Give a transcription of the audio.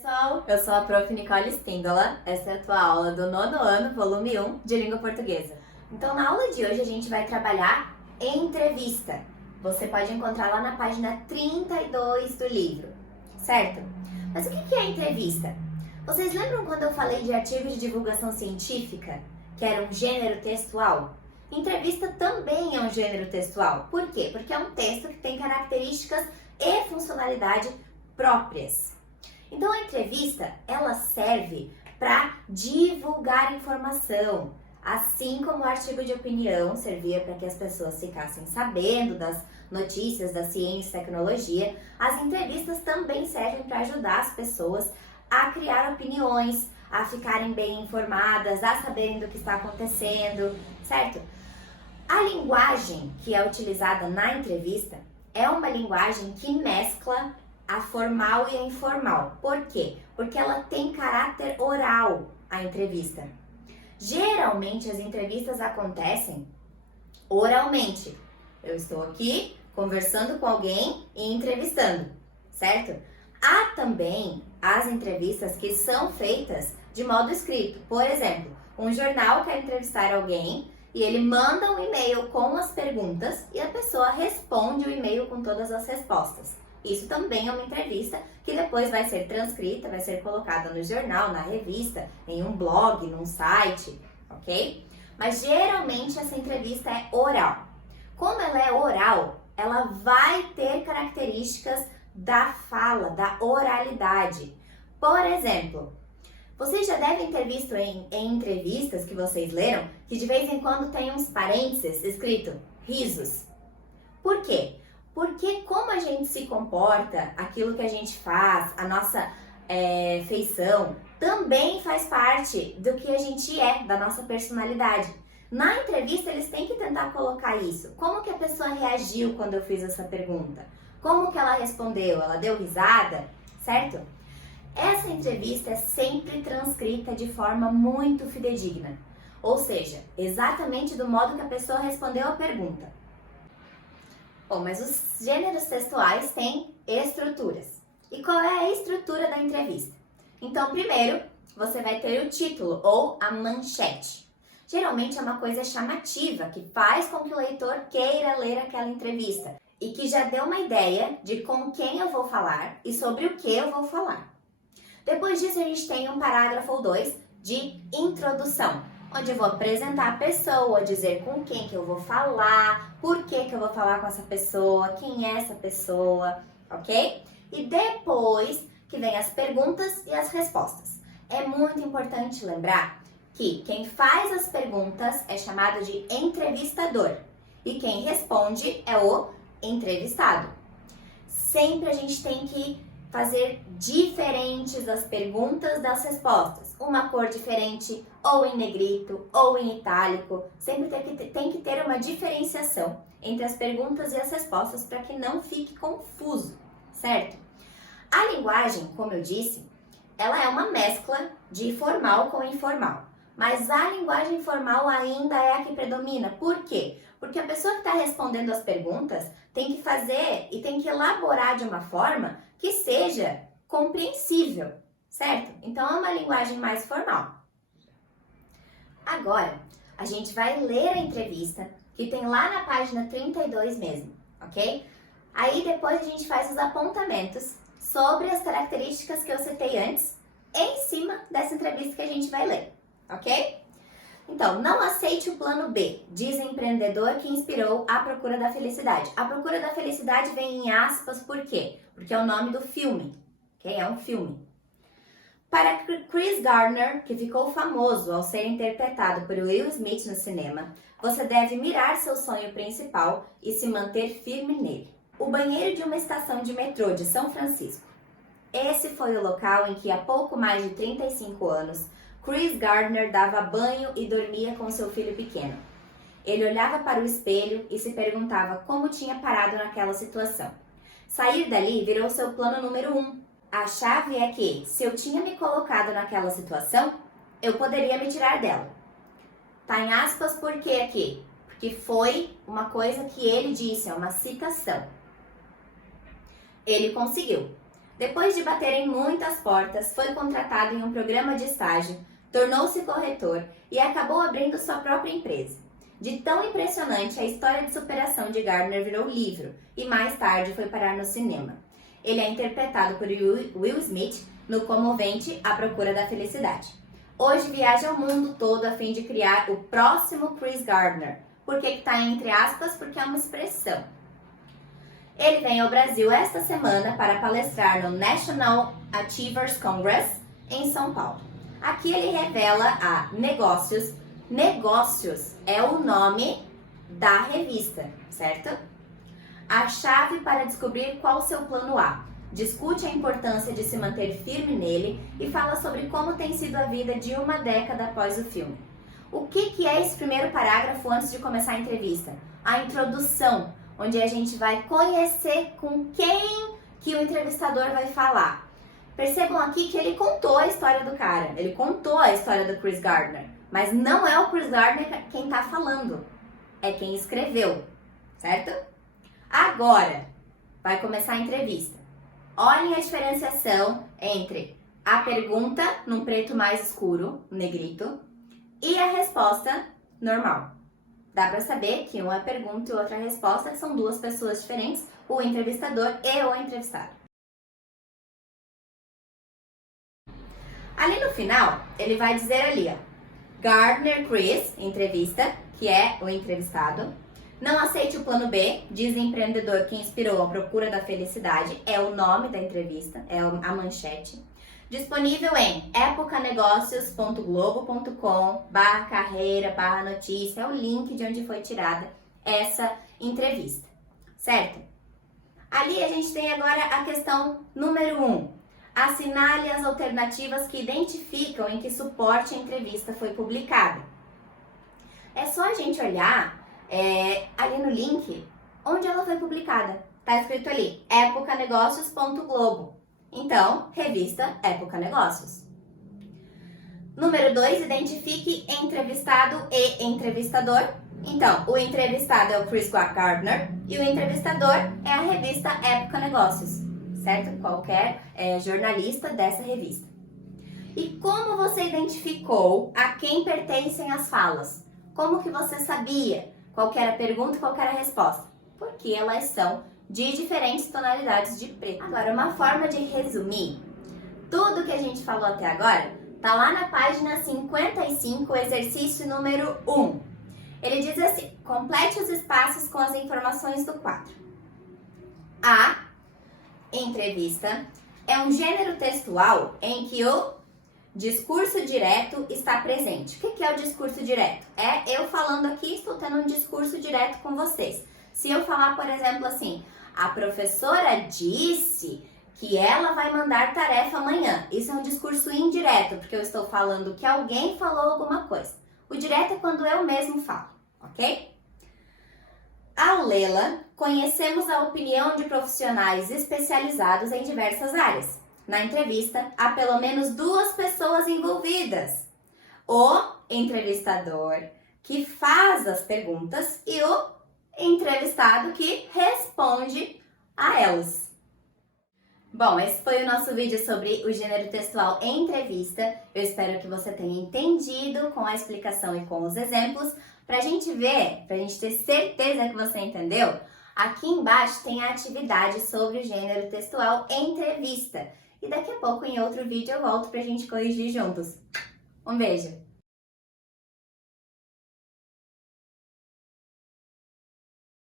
Pessoal, eu sou a Prof. Nicole Stíndola, essa é a tua aula do 9º ano, volume 1, de língua portuguesa. Então, na aula de hoje, a gente vai trabalhar entrevista. Você pode encontrar lá na página 32 do livro, certo? Mas o que é entrevista? Vocês lembram quando eu falei de artigo de divulgação científica, que era um gênero textual? Entrevista também é um gênero textual. Por quê? Porque é um texto que tem características e funcionalidade próprias. Então, a entrevista, ela serve para divulgar informação, assim como o artigo de opinião servia para que as pessoas ficassem sabendo das notícias da ciência e tecnologia. As entrevistas também servem para ajudar as pessoas a criar opiniões, a ficarem bem informadas, a saberem do que está acontecendo, certo? A linguagem que é utilizada na entrevista é uma linguagem que mescla a formal e a informal. Por quê? Porque ela tem caráter oral, a entrevista. Geralmente, as entrevistas acontecem oralmente. Eu estou aqui conversando com alguém e entrevistando, certo? Há também as entrevistas que são feitas de modo escrito. Por exemplo, um jornal quer entrevistar alguém e ele manda um e-mail com as perguntas e a pessoa responde o e-mail com todas as respostas. Isso também é uma entrevista que depois vai ser transcrita, vai ser colocada no jornal, na revista, em um blog, num site, ok? Mas geralmente essa entrevista é oral. Como ela é oral, ela vai ter características da fala, da oralidade. Por exemplo, vocês já devem ter visto em entrevistas que vocês leram que de vez em quando tem uns parênteses escrito risos. Por quê? Porque como a gente se comporta, aquilo que a gente faz, a nossa feição, também faz parte do que a gente é, da nossa personalidade. Na entrevista, eles têm que tentar colocar isso. Como que a pessoa reagiu quando eu fiz essa pergunta? Como que ela respondeu? Ela deu risada? Certo? Essa entrevista é sempre transcrita de forma muito fidedigna. Ou seja, exatamente do modo que a pessoa respondeu a pergunta. Bom, mas os gêneros textuais têm estruturas. E qual é a estrutura da entrevista? Então, primeiro, você vai ter o título ou a manchete. Geralmente é uma coisa chamativa, que faz com que o leitor queira ler aquela entrevista e que já dê uma ideia de com quem eu vou falar e sobre o que eu vou falar. Depois disso, a gente tem um parágrafo ou dois de introdução, onde eu vou apresentar a pessoa, dizer com quem que eu vou falar, por que que eu vou falar com essa pessoa, quem é essa pessoa, ok? E depois que vem as perguntas e as respostas. É muito importante lembrar que quem faz as perguntas é chamado de entrevistador e quem responde é o entrevistado. Sempre a gente tem que fazer diferentes as perguntas das respostas. Uma cor diferente, ou em negrito, ou em itálico. Sempre tem que ter uma diferenciação entre as perguntas e as respostas para que não fique confuso, certo? A linguagem, como eu disse, ela é uma mescla de formal com informal. Mas a linguagem formal ainda é a que predomina. Por quê? Porque a pessoa que está respondendo as perguntas tem que fazer e tem que elaborar de uma forma que seja compreensível, certo? Então é uma linguagem mais formal. Agora, a gente vai ler a entrevista, que tem lá na página 32 mesmo, ok? Aí depois a gente faz os apontamentos sobre as características que eu citei antes, em cima dessa entrevista que a gente vai ler, ok? Então, não aceite o plano B, diz empreendedor que inspirou A Procura da Felicidade. A Procura da Felicidade vem em aspas, por quê? Porque é o nome do filme, ok? É um filme. Para Chris Gardner, que ficou famoso ao ser interpretado por Will Smith no cinema, você deve mirar seu sonho principal e se manter firme nele. O banheiro de uma estação de metrô de São Francisco. Esse foi o local em que há pouco mais de 35 anos, Chris Gardner dava banho e dormia com seu filho pequeno. Ele olhava para o espelho e se perguntava como tinha parado naquela situação. Sair dali virou seu plano número 1. A chave é que, se eu tinha me colocado naquela situação, eu poderia me tirar dela. Tá em aspas por quê aqui? Porque foi uma coisa que ele disse, é uma citação. Ele conseguiu. Depois de bater em muitas portas, foi contratado em um programa de estágio, tornou-se corretor e acabou abrindo sua própria empresa. De tão impressionante, a história de superação de Gardner virou livro e mais tarde foi parar no cinema. Ele é interpretado por Will Smith no comovente A Procura da Felicidade. Hoje viaja o mundo todo a fim de criar o próximo Chris Gardner. Por que está entre aspas? Porque é uma expressão. Ele vem ao Brasil esta semana para palestrar no National Achievers Congress em São Paulo. Aqui ele revela a Negócios. Negócios é o nome da revista, certo? A chave para descobrir qual o seu plano A. Discute a importância de se manter firme nele e fala sobre como tem sido a vida de uma década após o filme. O que é esse primeiro parágrafo antes de começar a entrevista? A introdução, onde a gente vai conhecer com quem que o entrevistador vai falar. Percebam aqui que ele contou a história do cara, ele contou a história do Chris Gardner, mas não é o Chris Gardner quem está falando, é quem escreveu, certo? Agora, vai começar a entrevista. Olhem a diferenciação entre a pergunta, num preto mais escuro, negrito, e a resposta normal. Dá para saber que uma é pergunta e outra é resposta, que são duas pessoas diferentes, o entrevistador e o entrevistado. Ali no final, ele vai dizer ali, ó, Gardner Chris, entrevista, que é o entrevistado. Não aceite o plano B, diz empreendedor que inspirou a procura da felicidade, é o nome da entrevista, é a manchete. Disponível em epocanegócios.globo.com/carreira/notícia, é o link de onde foi tirada essa entrevista, certo? Ali a gente tem agora a questão número 1. Assinale as alternativas que identificam em que suporte a entrevista foi publicada. É só a gente olhar ali no link onde ela foi publicada. Tá escrito ali, epocanegócios.globo. Então, revista Época Negócios. Número 2, identifique entrevistado e entrevistador. Então, o entrevistado é o Chris Gardner e o entrevistador é a revista Época Negócios, certo? Qualquer jornalista dessa revista. E como você identificou a quem pertencem as falas? Como que você sabia qual que era a pergunta e qual que era a resposta? Porque elas são de diferentes tonalidades de preto. Agora, uma forma de resumir tudo que a gente falou até agora tá lá na página 55, exercício número 1. Ele diz assim, complete os espaços com as informações do quadro. A entrevista é um gênero textual em que o discurso direto está presente. O que é o discurso direto? É eu falando aqui, estou tendo um discurso direto com vocês. Se eu falar, por exemplo, assim, a professora disse que ela vai mandar tarefa amanhã. Isso é um discurso indireto, porque eu estou falando que alguém falou alguma coisa. O direto é quando eu mesmo falo, ok? Ao lê-la, conhecemos a opinião de profissionais especializados em diversas áreas. Na entrevista, há pelo menos 2 pessoas envolvidas. O entrevistador, que faz as perguntas, e o entrevistado, que responde a elas. Bom, esse foi o nosso vídeo sobre o gênero textual em entrevista. Eu espero que você tenha entendido com a explicação e com os exemplos. Pra gente ver, pra gente ter certeza que você entendeu, aqui embaixo tem a atividade sobre o gênero textual em entrevista. E daqui a pouco, em outro vídeo, eu volto pra gente corrigir juntos. Um beijo!